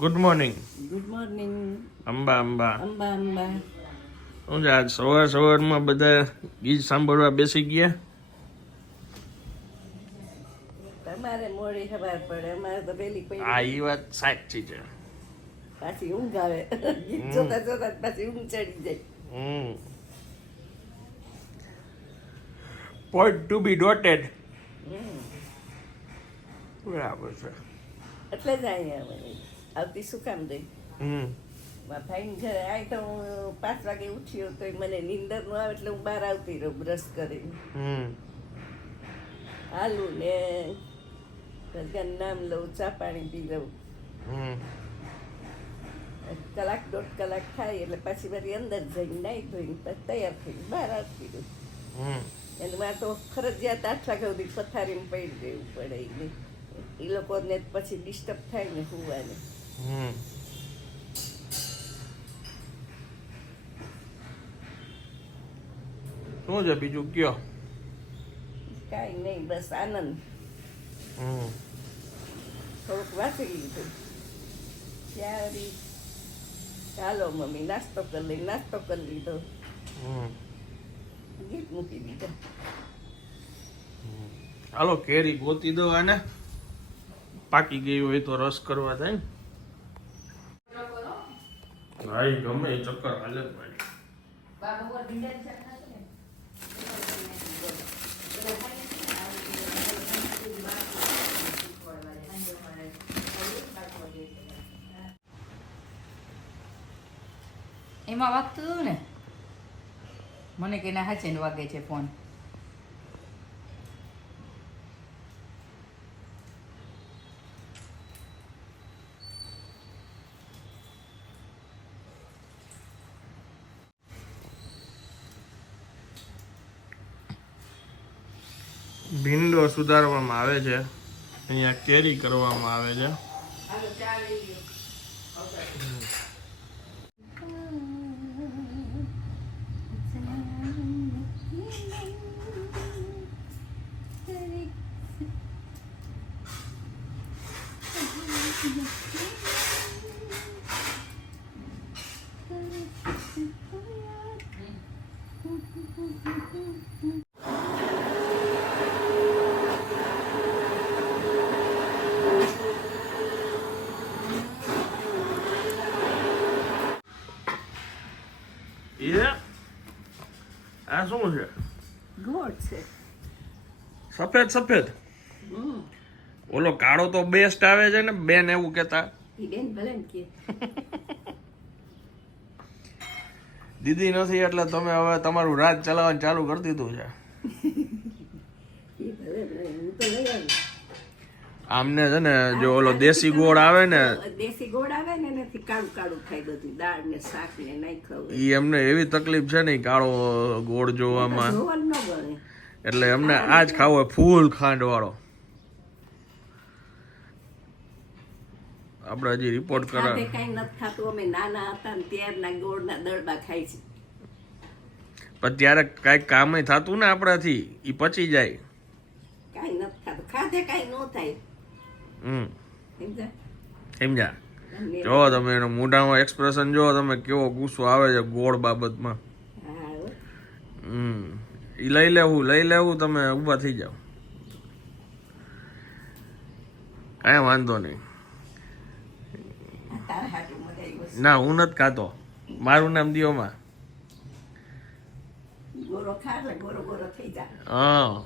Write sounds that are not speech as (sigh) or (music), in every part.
Good morning good morning Amba Amba. Amba Amba. છે આજ? સવાર સવારમાં બધા ગીત સાંભળવા બેસી ગયા? તમારે મોડી ખબર પડે. અમારે તો પેલી કોઈ આ એ વાત સાચી છે. પાછી ઊંઘ આવે. ગીત જોતા જોતા પાછી ઊંઘ ચડી જાય. હમ. પોઈન્ટ ટુ બી ડોટેડ હમ. બરાબર છે. એટલે જ અહીંયા આવતી શું કામ દે ભાઈ ઘરે આવી તો હું પાંચ વાગે ઉઠ્યો તો મને નીંદર નો આવે એટલે હું બહાર આવતી રહું બ્રશ કરી હાલું ને ભગવાન નામ લઉં ચા પાણી પી લઉં. કલાક દોઢ કલાક થાય એટલે પાછી મારી અંદર જઈને નાઈ ધોઈને તૈયાર થઈને બહાર આવતી રહું. એટલે મારે તો ફરજિયાત આઠ વાગ્યા સુધી પથારીમાં પડી જવું પડે એ લોકોને પછી ડિસ્ટર્બ થાય ને હોવાને. હમ. શું છે બીજું કયો? કઈ નહીં બસ આનંદ. હમ. થોડુંક વાંચી લીધું. ત્યારે ચાલો મમ્મી નાસ્તો કરી લઈ નાસ્તો કરી લીધો. ગીત મૂકી દીધો. હાલો કેરી ગોતી દો આને. પાકી ગઈ હોય તો રસ કરવા થાય ને. ભાઈ, ગમે એ ચક્કર હાલે ભાઈ. એમાં વાગતું હતું ને? મને કે ના હાચે વાગે છે ફોન ભીંડો સુધારવામાં આવે છે. અહીંયા કેરી કરવામાં આવે છે એ આ શું છે ગોળ છે સફેદ સફેદ. ઓલો કાળો તો બેસ્ટ આવે છે ને બેન એવું કેતા દીદી નથી એટલે તમે હવે તમારું રાજ ચલાવવાનું ચાલુ કરી દીધું છે. આમને છે ને જો ઓલો દેશી ગોળ આવે ને દેશી ગોળ આવે ને એનાથી કાળું કાળું થાય બધું દાળ ને શાક ને નાખ્યું. ઈ એમને એવી તકલીફ છે ને કાળો ગોળ જોવામાં. જોવાનું ન ગણે એટલે એમને આ જ ખાવો હોય ફૂલ ખાંડ વાળો આપણે હજી રિપોર્ટ કરા કઈ નથી થતું અમે નાના હતા ને ત્યારના ગોળના દળબા ખાય છે. પણ ત્યારે કાંઈક કામ થતું ને આપણાથી એ પચી જાય. કાંઈ નથી થતું. ખાધે કાંઈ ન થાય. હમ? સમજ્યા? જો તમે એનો મોઢામાં એક્સપ્રેશન જો તમે કેવો ગુસ્સો આવે છે ગોળ બાબતમાં. હા. હમ. ઈ લઈ લેવું લઈ લેવું તમે ઊભા થઈ જાઓ. કાંઈ વાંધો નહીં. ના હું નથી ખાતો. મારું નામ દિયોમાં. હા.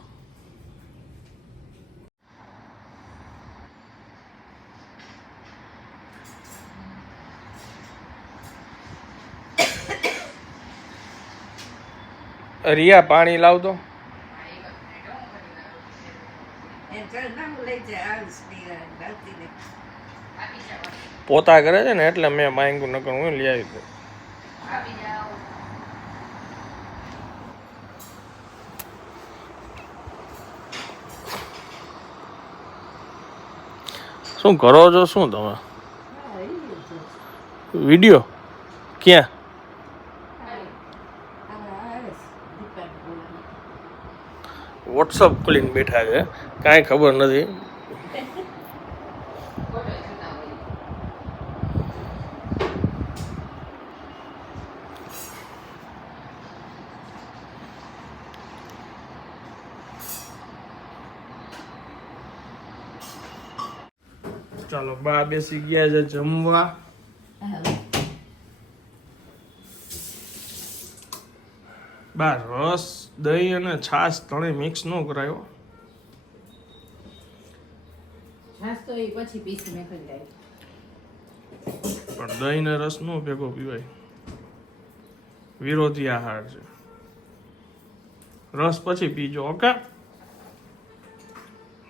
રિયા પાણી લાવતી ને પોતા કરે છે ને એટલે મેં માંગ્યું નકર હું લઈ આવી દઉં. શું કરો છો? શું તમે. વીડિયો? ક્યાં? વોટ્સઅપ ખોલીને બેઠા છે કાંઈ ખબર નથી ચાલો બા બેસી ગયા છે જમવા બા રસ દહીં અને છાશ ત્રણેય મિક્સ ન કરાયો. છાશ તો એ પછી પીસી મેં કરી લાવી પણ દહીં ને રસ નો ભેગો પીવાય. વિરોધી આહાર છે. રસ પછી પીજો ઓકે?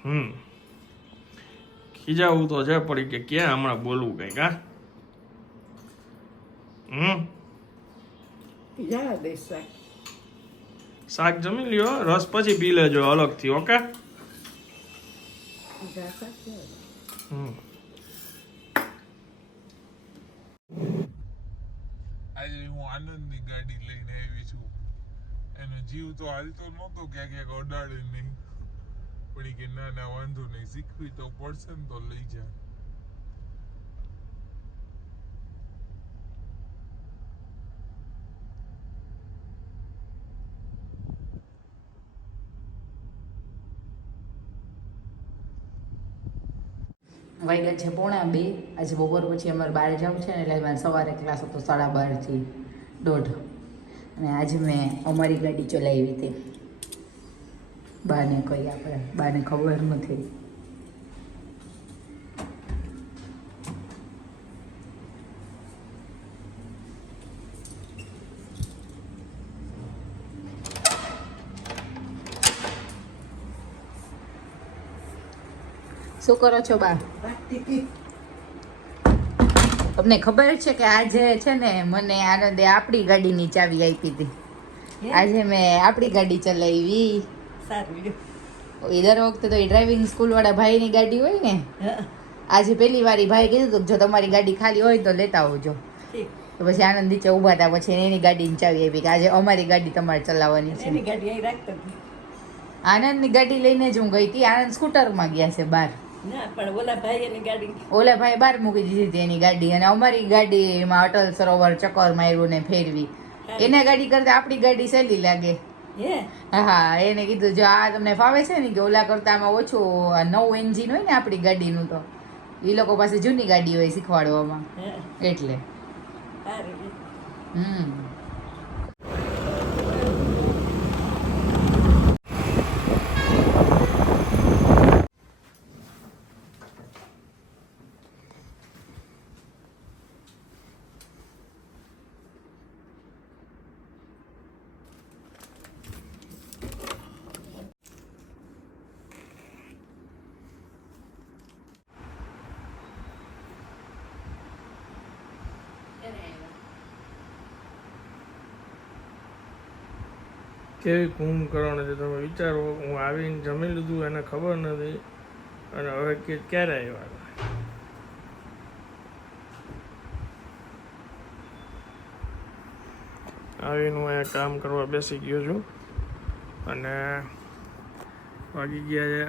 હમ. ખીજાવું તો છે પડી કે ક્યાં હમણાં બોલવું કંઈક હા? હમ? જા દેસાઈ શાક જમી લ્યો, રસ પછી પી લેજો, અલગથી, ઓકે? આજે હું આનંદની ગાડી લઈને આવી છું. એનો જીવ તો હાલતો નહોતો ક્યાં ક્યાંક અડાડે નહીં. પણ કે ના ના, વાંધો નહીં, શીખવી તો પડશે ને તો લઈ જા. વાગ્યા છે પોણા બે. આજે બપોર પછી અમારે બહાર જવું છે ને એટલે સવારે ક્લાસ હતો સાડા બારથી દોઢ. અને આજે મેં અમારી ગાડી ચલાવી હતી. બાને કહી આપણે, બાને ખબર નથી. શું કરો છો બા? તમને ખબર છે કે આજે છે ને મને આનંદે આપણી ગાડીની ચાવી આપી હતી. આજે મેં આપણી ગાડી ચલાવી. સારું એ દર વખતે તો એ ડ્રાઇવિંગ સ્કૂલ વાળા ભાઈની ગાડી હોય ને આજે પહેલી વારી ભાઈ કીધું હતું જો તમારી ગાડી ખાલી હોય તો લેતા આવજો. પછી આનંદ નીચે ઊભા હતા પછી એની ગાડીની ચાવી આપી કે આજે અમારી ગાડી તમારે ચલાવવાની છે. આનંદની ગાડી લઈને જ હું ગઈ હતી. આનંદ સ્કૂટરમાં ગયા છે બહાર. ઓલા ભાઈ એની ઓલા ભાઈ બહાર મૂકી દીધી હતી એની ગાડી અને અમારી ગાડીમાં અટલ સરોવર ચક્કર માર્યું ને ફેરવી. એને ગાડી કરતા આપણી ગાડી સહેલી લાગે. હે? હા એને કીધું જો આ તમને ફાવે છે ને કે ઓલા કરતા આમાં ઓછું નવું એન્જિન હોય ને આપણી ગાડીનું તો એ લોકો પાસે જૂની ગાડી હોય શીખવાડવામાં. એટલે. હમ. કેવી કુંભકર્ણ છે તમે વિચારો, હું આવીને જમી લીધું, એને ખબર નથી, અને હવે કે ક્યારે આવ્યા આવીને હું અહીંયા કામ કરવા બેસી ગયો છું, અને વાગી ગયા છે.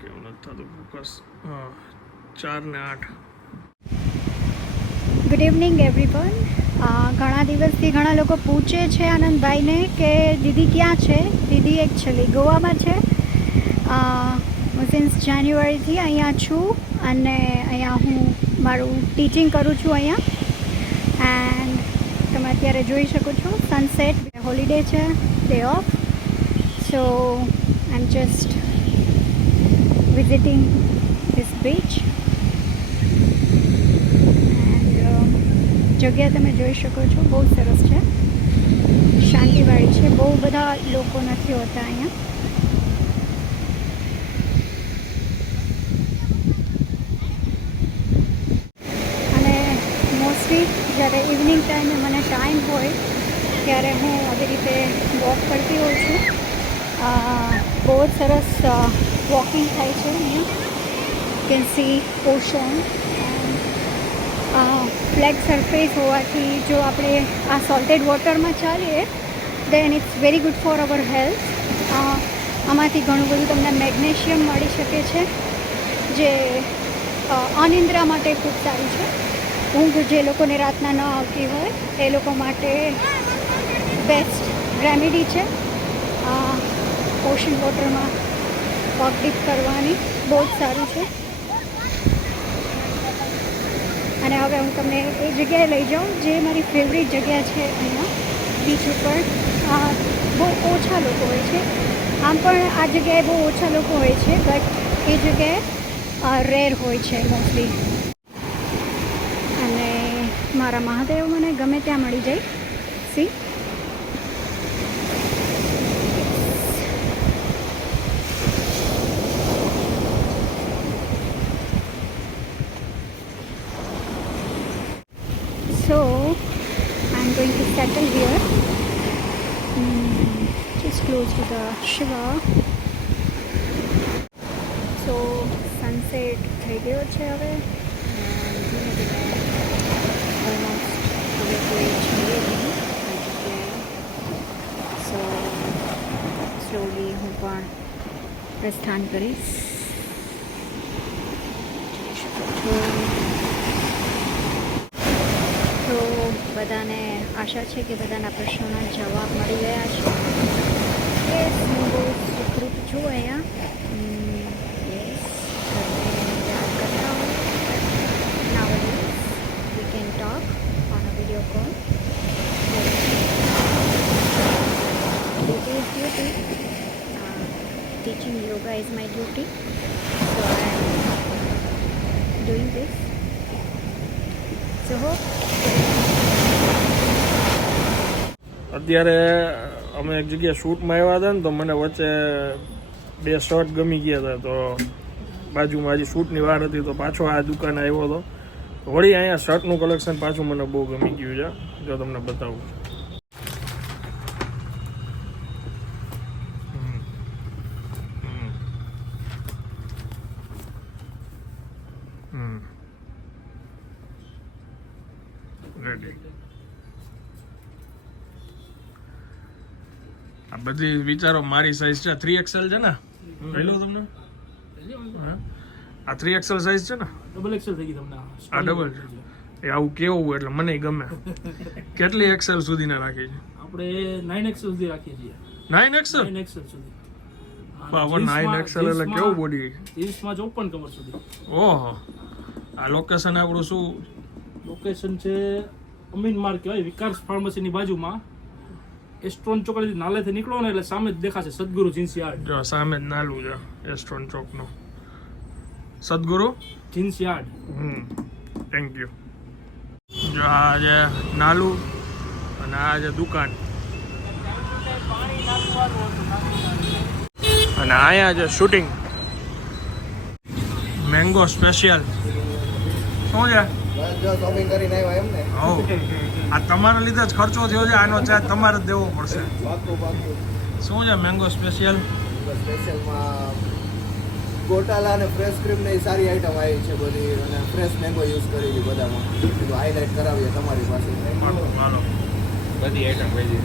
કેમ નથી થતું ફોકસ હા, ચાર ને આઠ. ગુડ ઇવનિંગ એવરીવન ઘણા દિવસથી ઘણા લોકો પૂછે છે આનંદભાઈને કે દીદી ક્યાં છે? દીદી એકચ્યુઅલી ગોવામાં છે. હું સિન્સ જાન્યુઆરીથી અહીંયા છું અને અહીંયા હું મારું ટીચિંગ કરું છું અહીંયા. એન્ડ તમે અત્યારે જોઈ શકો છો સનસેટ હોલિડે છે day off so I am just visiting this beach and જગ્યા તમે જોઈ શકો છો, બહુ સરસ છે. શાંતિવાળી છે, બહુ બધા લોકો નથી હોતા અહીંયા. અને મોસ્ટલી જ્યારે ઇવનિંગ ટાઈમે મને ટાઈમ હોય, ત્યારે હું આવી રીતે વોક કરતી હોઉં છું. બહુ જ સરસ વોકિંગ થાય છે અહીંયા. Can sea ocean flag surface હોવાથી જો આપણે આ સોલ્ટેડ વોટરમાં ચાલીએ then it's very good for our health આમાંથી ઘણું બધું તમને મેગ્નેશિયમ મળી શકે છે, જે અનિંદ્રા માટે ખૂબ સારી છે. ઊંઘ જે લોકોને રાતના ન આવતી હોય, એ લોકો માટે બેસ્ટ રેમેડી છે. ઓશન વોટરમાં પગ કરવાની બહુ જ સારું છે. અને હવે હું તમને એ જગ્યાએ લઈ જાઉં, જે મારી ફેવરિટ જગ્યા છે અહીંયા બીચ ઉપર. બહુ ઓછા લોકો હોય છે. આમ પણ આ જગ્યાએ બહુ ઓછા લોકો હોય છે બટ એ જગ્યાએ રેર હોય છે મોસ્ટલી અને મારા મહાદેવ મને ગમે ત્યાં મળી જાય. See So I'm going to settle here, mm, just close to the Shiva. So sunset થઈ ગયો છે હવે અને ધીમે ધીમે ઓલમોસ્ટ હવે કોઈ જોઈએ નહીં આ જગ્યાએ સો સ્લોલી હું પણ પ્રસ્થાન કરીશ જોઈ શકો છો તો બધાને આશા છે કે બધાના પ્રશ્નોના જવાબ મળી ગયા છે યસ હું બહુ સુખરૂપ છું અહીંયા કરતા હું we can talk on a video call duty is duty uh, teaching yoga is my duty so I am doing this so hope અત્યારે અમે એક જગ્યાએ શૂટમાં આવ્યા હતા ને તો મને વચ્ચે બે શર્ટ ગમી ગયા હતા. તો બાજુમાં હજી શૂટની વાર હતી તો પાછો આ દુકાને આવ્યો હતો. વળી અહીંયા શર્ટનું કલેક્શન પાછું મને બહુ ગમી ગયું છે. જો તમને બતાવું હમ. હમ. હમ રેડી આ બધી વિચારો મારી સાઈઝ છે. થ્રી એક્સેલ છે ને? પહેલો તમને? આ થ્રી એક્સેલ સાઈઝ છે ને? ડબલ એક્સેલ થઈ ગઈ તમને. આ ડબલ છે. એ આવું કેવું એટલે મને ગમે. (laughs) કેટલી એક્સેલ સુધીના રાખી છે? આપણે નાઇન એક્સેલ સુધી રાખીએ છીએ. નાઇન એક્સેલ નાઇન એક્સેલ સુધી. નાઇન એક્સેલ એટલે કેવું બોડી જીન્સમાં ચોપન કમર સુધી. ઓહો. આ લોકેશન આપણું શું? લોકેશન છે અમીન માર્ગ કહેવાય વિકાસ ફાર્મસીની બાજુમાં. એસ્ટ્રોન ચોકડીથી નાલેથી નીકળો ને એટલે સામે જ દેખાશે સદગુરુ જીન્સયાર્ડ જો સામે જ નાલું છે એસ્ટ્રોન ચોકનું સદગુરુ? જીન્સ યાર્ડ હમ થેન્ક યુ જો આ છે નાલું અને આ છે દુકાન. અને અહીંયા છે શૂટિંગ મેંગો સ્પેશિયલ શું છે? જો શોપિંગ કરીને આવ્યા એમ ને હો આ તમારા લીધે જ ખર્ચો થયો છે આનો ચાર્જ તમારે જ દેવો પડશે. શું છે મેંગો સ્પેશિયલ સ્પેશિયલમાં ગોટાલા અને ફ્રેશ ક્રીમ ને એ સારી આઈટમ આવી છે બધી અને ફ્રેશ મેંગો યુઝ કરી છે બધામાં. કીધું હાઇલાઇટ કરાવીએ તમારી પાસે. બધી આઈટમ કરી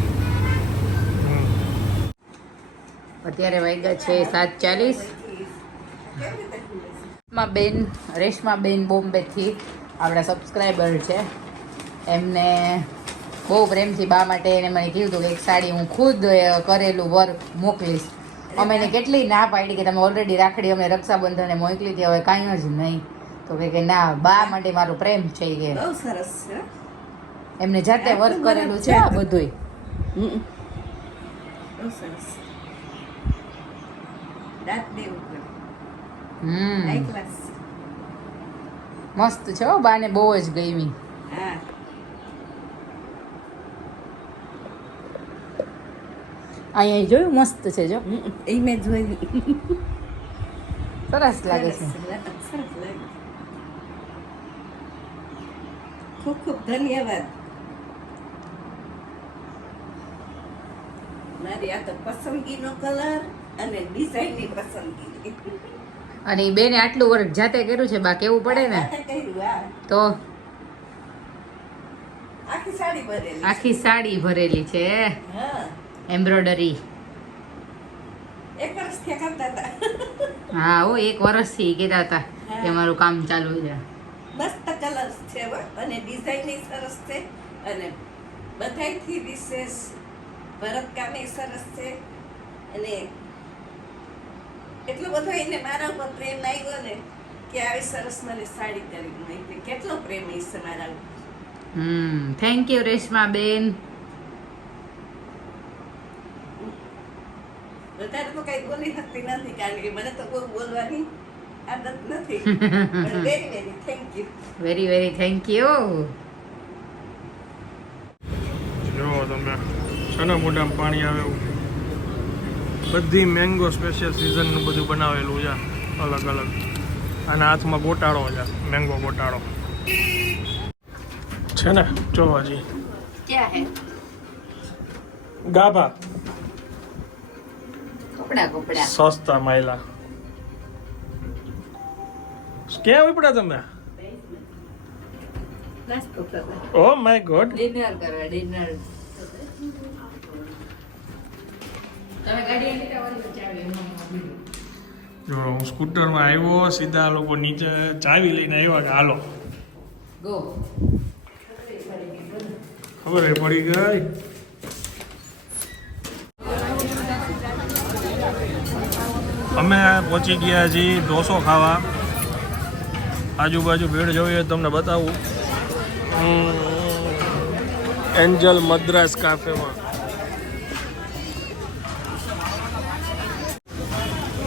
અત્યારે વાગ્યા છે સાત ચાલીસ. માં બેન રેશમા બેન બોમ્બેથી આપણા સબસ્ક્રાઈબર છે. એમને બહુ પ્રેમથી બા માટે એને મને કીધું હતું કે એક સાડી હું ખુદ કરેલું વર્ક મોકલીશ. અમે એને કેટલી ના પાડી કે તમે ઓલરેડી રાખડી અમે રક્ષાબંધને મોકલી હતી હવે કાંઈ જ નહીં. તો કે ના બા માટે મારો પ્રેમ છે કે બહુ સરસ છે. એમને જાતે વર્ક કરેલું છે આ બધુંય. હમ. બહુ સરસ દાંત દેવું પડે હમ હાઈ ક્લાસ મસ્ત છે હો બાને બહુ જ ગમી. હા. અહીંયા જોયું? મસ્ત છે જો. એ મેં જોયું. સરસ લાગે છે. સરસ લાગે ખૂબ ખૂબ ધન્યવાદ. મારી આ તો પસંદગીનો કલર અને ડિઝાઇનની પસંદગી. અને બેને આટલું વર્ક જાતે કર્યું છે બા કેવું પડે ને. તો? આખી સાડી ભરેલી છે. એમ્બ્રોડરી હા? હો. એક વર્ષથી કહેતા હતા કે મારું કામ ચાલુ છે. મસ્ત કલર્સ છે. અને ડિઝાઇન સરસ છે. અને બધાયથી વિશેષ ભરતકામ સરસ છે. અને એટલો બધો એને મારા ઉપર પ્રેમ આવ્યો ને કે આવી સરસ મને સાડી કરી નાખી કેટલો પ્રેમ હશે મારા ઉપર. હમ થેન્ક યુ રેશમા બેન. વધારે તો કઈ બોલી શકતી નથી કારણ કે મને તો બહુ બોલવાની આદત નથી. Very very thank you very very thank you જો તમે છે ને મોઢામાં પાણી આવે એવું. બધી મેંગો સ્પેશિયલ સિઝનનું બધું બનાવેલું છે. અલગ અલગ. અને હાથમાં ગોટાળો છે મેંગો ગોટાળો. છે ને? જો હજી. ગાભા. સસ્તા માયલા. ક્યાં ઉપડ્યા તમે? ઓ માય ગોડ ડિનર કરવા ડિનર તમે ગાડી આવી રીતે વાળી વચ્ચે આવી એમાં બીજું. જો હું સ્કૂટરમાં આવ્યો સીધા લોકો નીચે ચાવી લઈને આવ્યા કે હાલો. ખબર એ પડી ગઈ? અમે પહોંચી ગયા છીએ ઢોસો ખાવા. આજુબાજુ ભીડ જોઈએ તમને બતાવું. હમ, એન્જલ મદ્રાસ કાફેમાં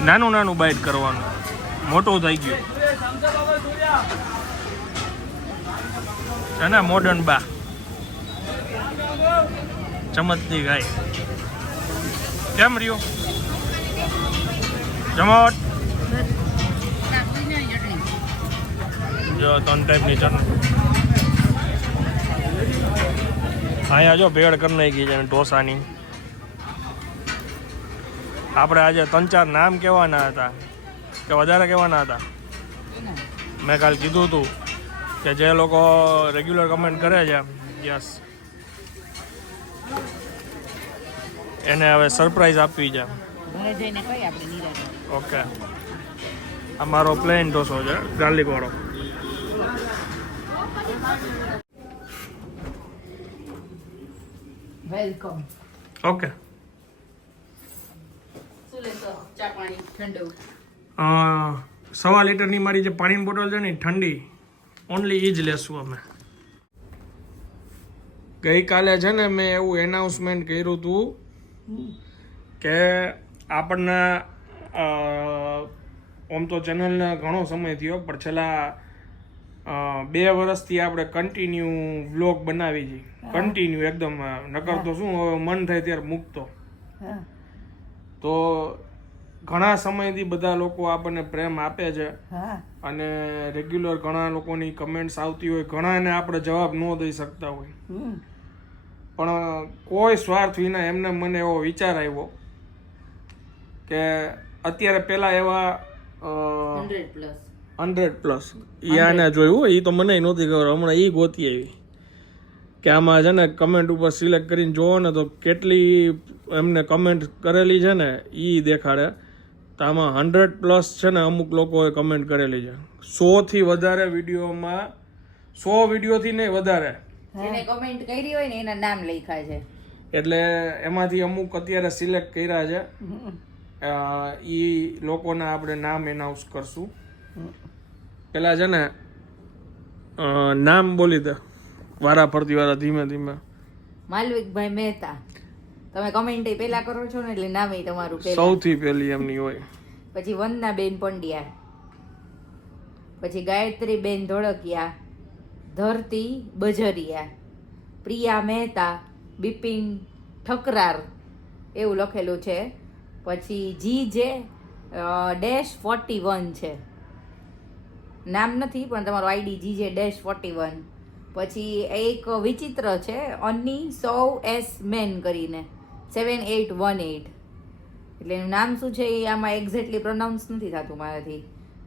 નાનું નાનું બાઇટ કરવાનું. મોટું થઈ ગયું. છે ને મોડર્ન બા. ચમકતી ગાય. કેમ રહ્યો? જમોટ જો, ત્રણ ટાઈપની ચટણી. અહીંયા જો ભેળ કરી નાખી છે ઢોસાની. આપણે આજે ત્રણ ચાર નામ કહેવાના હતા કે વધારે કહેવાના હતા. મેં કાલ કીધું હતું કે જે લોકો રેગ્યુલર કમેન્ટ કરે છે યસ. એને હવે સરપ્રાઈઝ આપવી છે. ઓકે. આ મારો પ્લેન ઢોસો છે ગાર્લિકવાળો વેલકમ ઓકે શું લેશો ચા પાણી ઠંડુ અ, સવા લીટરની મારી જે પાણીની બોટલ છે ને ઠંડી ઓનલી એ જ લેશું અમે. ગઈકાલે છે ને મેં એવું એનાઉન્સમેન્ટ કર્યું હતું કે આપણને આમ તો ચેનલને ઘણો સમય થયો પણ છેલ્લા બે વર્ષથી આપણે કન્ટિન્યુ વ્લોગ બનાવી છીએ કન્ટિન્યુ એકદમ નકર તો શું હવે મન થાય ત્યારે મૂકતો. હા. તો ઘણા સમયથી બધા લોકો આપણને પ્રેમ આપે છે. અને રેગ્યુલર ઘણા લોકોની કમેન્ટ્સ આવતી હોય ઘણાને આપણે જવાબ ન દઈ શકતા હોય. હમ. પણ કોઈ સ્વાર્થ વિના એમને મને એવો વિચાર આવ્યો કે અત્યારે પહેલા એવા હંડ્રેડ પ્લસ. આને જોયું એ તો મને નહોતી ખબર. હમણાં એ ગોતી આવી. કે આમાં છે ને કમેન્ટ ઉપર સિલેક્ટ કરીને જુઓ ને તો કેટલી એમને કમેન્ટ કરેલી છે ને એ દેખાડે. તો આમાં હંડ્રેડ પ્લસ છે ને અમુક લોકોએ કમેન્ટ કરેલી છે. સોથી વધારે વિડીયોમાં સો વિડીયોથી નહીં વધારે. જેને કમેન્ટ કરી હોય ને એના નામ લખ્યા છે. એટલે એમાંથી અમુક અત્યારે સિલેક્ટ કર્યા છે. એ લોકોના આપણે નામ એનાઉન્સ કરશું. પેલા છે ને નામ બોલી દે. વારા ફરતી વારા ધીમે ધીમે. માલવિકભાઈ મહેતા તમે કમેન્ટ પેલા કરો છો ને એટલે નામ તમારું સૌથી પહેલી એમની હોય. પછી વંદના બેન પંડ્યા પછી ગાયત્રી બેન ધોળકિયા ધરતી બજરિયા પ્રિયા મહેતા બિપિન ઠકરાર એવું લખેલું છે. પછી જી જે ડેશ ફોર્ટી વન છે. નામ નથી પણ તમારો આઈડી જી જે ડેશ ફોર્ટી વન. પછી એક વિચિત્ર છે, અન્ની સૌ એસ મેન કરીને. સેવન એટ વન એટ એટલે એનું નામ શું છે એ આમાં એક્ઝેક્ટલી પ્રોનાઉન્સ નથી થતું મારાથી.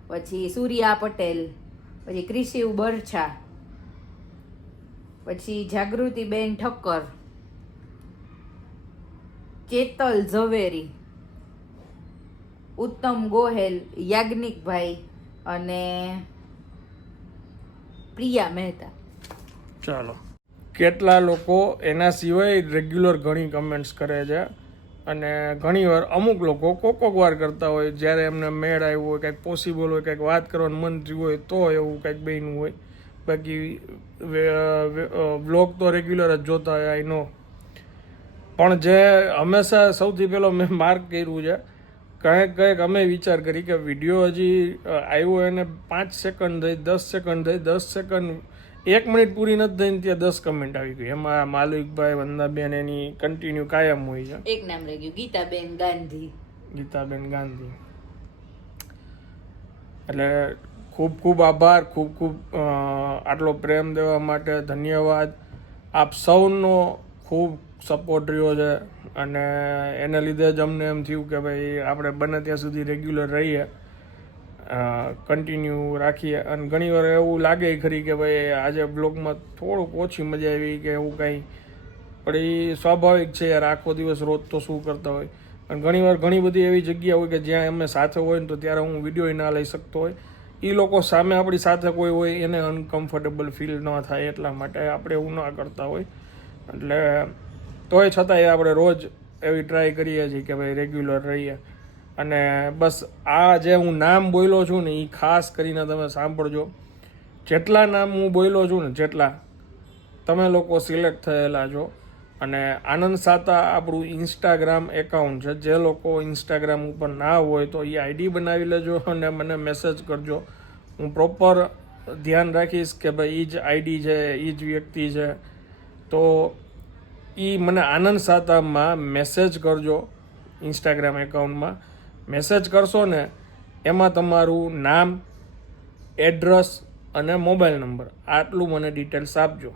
પછી સૂર્યા પટેલ, પછી ક્રિશિવ બરછા, પછી જાગૃતિબેન ઠક્કર, ચેતલ ઝવેરી, ઉત્તમ ગોહેલ, યાજ્ઞિકભાઈ અને પ્રિયા મહેતા. ચાલો. કેટલા લોકો એના સિવાય રેગ્યુલર ઘણી કમેન્ટ્સ કરે છે અને ઘણીવાર અમુક લોકો કોક કોક વાર કરતા હોય, જ્યારે એમને મેળ આવ્યો હોય, કંઈક પોસિબલ હોય, કંઈક વાત કરવાનું મન થયું હોય, તો એવું કંઈક બન્યું હોય. બાકી વ્લોગ તો રેગ્યુલર જ જોતા હોય આઈ નો પણ જે હંમેશા સૌથી પહેલો મેં માર્ક કર્યું છે, કંઈક કંઈક અમે વિચાર કરી કે વીડિયો હજી આવ્યો એને પાંચ સેકન્ડ થઈ, દસ સેકન્ડ થઈ, દસ સેકન્ડ એક મિનિટ પૂરી નથી થઈને ત્યાં દસ કમેન્ટ આવી ગઈ. એમાં માલવિકભાઈ વંદાબેન એની કન્ટિન્યુ કાયમ હોય છે. એક નામ રહી ગયું ગીતાબેન ગાંધી. ગીતાબેન ગાંધી. એટલે ખૂબ ખૂબ આભાર ખૂબ ખૂબ આટલો પ્રેમ દેવા માટે ધન્યવાદ. આપ સૌનો ખૂબ સપોર્ટ રહ્યો છે અને એને લીધે જ અમને એમ થયું કે ભાઈ આપણે બને ત્યાં સુધી રેગ્યુલર રહીએ. કન્ટિન્યુ રાખીએ. અને ઘણીવાર એવું લાગે ખરી કે ભાઈ આજે બ્લોગમાં થોડુંક ઓછી મજા આવી કે એવું કાંઈ. પણ એ સ્વાભાવિક છે યાર, આખો દિવસ રોજ તો શું કરતા હોય. અને ઘણીવાર ઘણી બધી એવી જગ્યા હોય કે જ્યાં અમે સાથે હોય ને તો ત્યારે હું વીડિયો ના લઈ શકતો હોય. એ લોકો સામે આપણી સાથે કોઈ હોય એને અનકમ્ફર્ટેબલ ફીલ ન થાય એટલા માટે આપણે એવું ના કરતા હોય. એટલે તોય છતાંય આપણે રોજ એવી ટ્રાય કરીએ છીએ કે ભાઈ રેગ્યુલર રહીએ. અને બસ આ જે હું નામ બોલ્યો છું ને એ ખાસ કરીને તમે સાંભળજો. જેટલા નામ હું બોલ્યો છું ને જેટલા તમે લોકો સિલેક્ટ થયેલા છો. અને આનંદ સાતા આપણું ઇન્સ્ટાગ્રામ એકાઉન્ટ છે. જે લોકો ઇન્સ્ટાગ્રામ ઉપર ના હોય તો એ આઈડી બનાવી લેજો અને મને મેસેજ કરજો. હું પ્રોપર ધ્યાન રાખીશ કે ભાઈ એ જ આઈડી છે એ જ વ્યક્તિ છે. તો એ મને આનંદ સાતામાં મેસેજ કરજો ઇન્સ્ટાગ્રામ એકાઉન્ટમાં મેસેજ કરશો ને, એમાં તમારું નામ એડ્રેસ અને મોબાઈલ નંબર આટલું મને ડિટેલ્સ આપજો.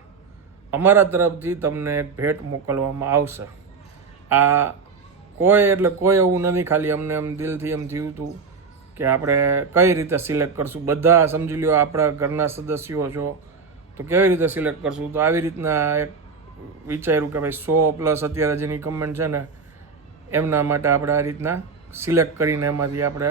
અમારા તરફથી તમને એક ભેટ મોકલવામાં આવશે. આ કોઈ, એટલે કોઈ એવું નથી ખાલી અમને એમ દિલથી એમ થયું હતું કે આપણે કઈ રીતે સિલેક્ટ કરશું. બધા સમજી લ્યો આપણા ઘરના સદસ્યો છો, તો કેવી રીતે સિલેક્ટ કરશું? તો આવી રીતના એક વિચાર્યું કે ભાઈ સો પ્લસ અત્યારે જેની કમેન્ટ છે ને, એમના માટે આપણે આ રીતના સિલેક્ટ કરીને એમાંથી આપણે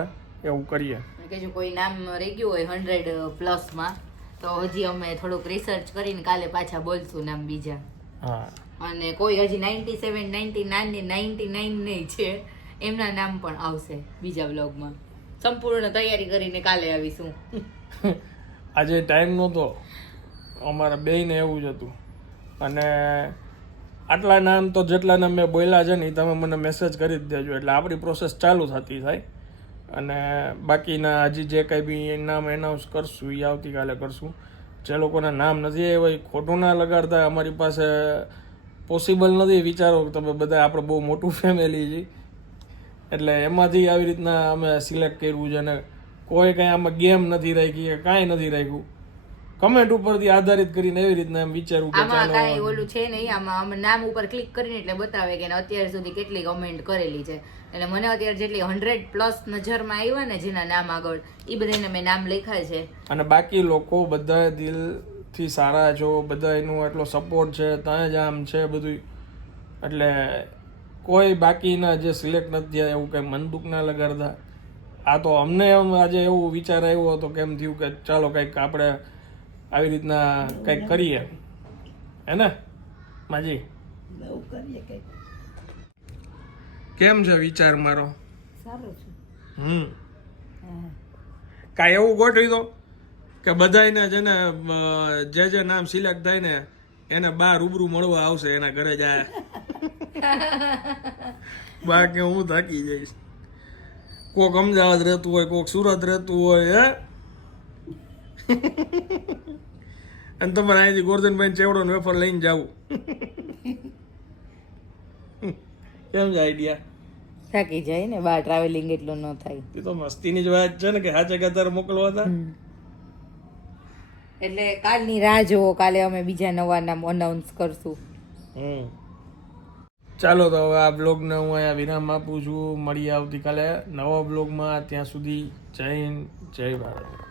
એવું કરીએ. કે જો કોઈ નામ રહી ગયું હોય હંડ્રેડ પ્લસમાં તો હજી અમે થોડુંક રિસર્ચ કરીને કાલે પાછા બોલશું નામ બીજા. હા. અને કોઈ હજી ninety seven ninety nine ninety nine ને છે એમના નામ પણ આવશે બીજા બ્લોગમાં સંપૂર્ણ તૈયારી કરીને કાલે આવીશું. (laughs) આજે ટાઈમ નહોતો. અમારા બેયને એવું જ હતું. અને આટલા નામ તો જેટલા નામ મેં બોલ્યા છે ને એ તમે મને મેસેજ કરી જ દેજો. એટલે આપણી પ્રોસેસ ચાલુ થતી થાય. અને બાકીના હજી જે કંઈ બી નામ એનાઉન્સ કરશું એ આવતીકાલે કરશું. જે લોકોના નામ નથી આવ્યા એ ખોટું ના લગાડતા. અમારી પાસે પોસિબલ નથી. વિચારો તમે બધા આપણે બહુ મોટું ફેમિલી છે. એટલે એમાંથી આવી રીતના અમે સિલેક્ટ કર્યું છે અને કોઈ કંઈ આમાં ગેમ નથી રાખી કે કાંઈ નથી રાખ્યું. કમેન્ટ ઉપરથી આધારિત કરીને એવી રીતના એમ વિચારવું કે આમાં કાંઈ ઓલું છે નહીં આમાં અમે નામ ઉપર ક્લિક કરીને એટલે બતાવે કે અત્યાર સુધી કેટલી કમેન્ટ કરેલી છે. એટલે મને અત્યારે જેટલી હંડ્રેડ પ્લસ નજરમાં આવ્યા ને જેના નામ આગળ એ બધાને મેં નામ લખ્યા છે. અને બાકી લોકો બધા દિલથી સારા છો બધા એનું એટલો સપોર્ટ છે ત્યાં જ આમ છે બધું એટલે કોઈ બાકીના જે સિલેક્ટ નથી થયા એવું કંઈ મન દુઃખ ના લગાડતા. આ તો અમને એમ આજે એવું વિચાર આવ્યો હતો કેમ થયું કે ચાલો કંઈક આપણે આવી રીતના કંઈક કરીએ. હે ને માજી? કેમ છે વિચાર મારો? સારું છે. હમ. કાંઈ એવું ગોઠવી દો કે બધાયને છે ને જે જે નામ સિલેક્ટ થાય ને એને બા રૂબરૂ મળવા આવશે એના ઘરે જાય. (laughs) બાકી હું થાકી જઈશ. કોક અમદાવાદ રહેતું હોય કોક સુરત રહેતું હોય હે? (laughs) અને તમારે અહીંથી ગોરધનભાઈ ચેવડો ને વેફર લઈને જાવું. કેમ છે આઈડિયા થાકી જાય ને બહાર ટ્રાવેલિંગ એટલું ન થાય. એ તો મસ્તીની જ વાત છે ને કે હાચે કતાર મોકલવા હતા. એટલે કાલની રાહ જોવો કાલે અમે બીજા નવા નામ અનાઉન્સ કરશું. હમ. ચાલો તો હવે આ બ્લોગને હું અહીંયા વિરામ આપું છું. મળીએ આવતીકાલે નવા બ્લોગમાં. ત્યાં સુધી જય હિન્દ જય ભારત.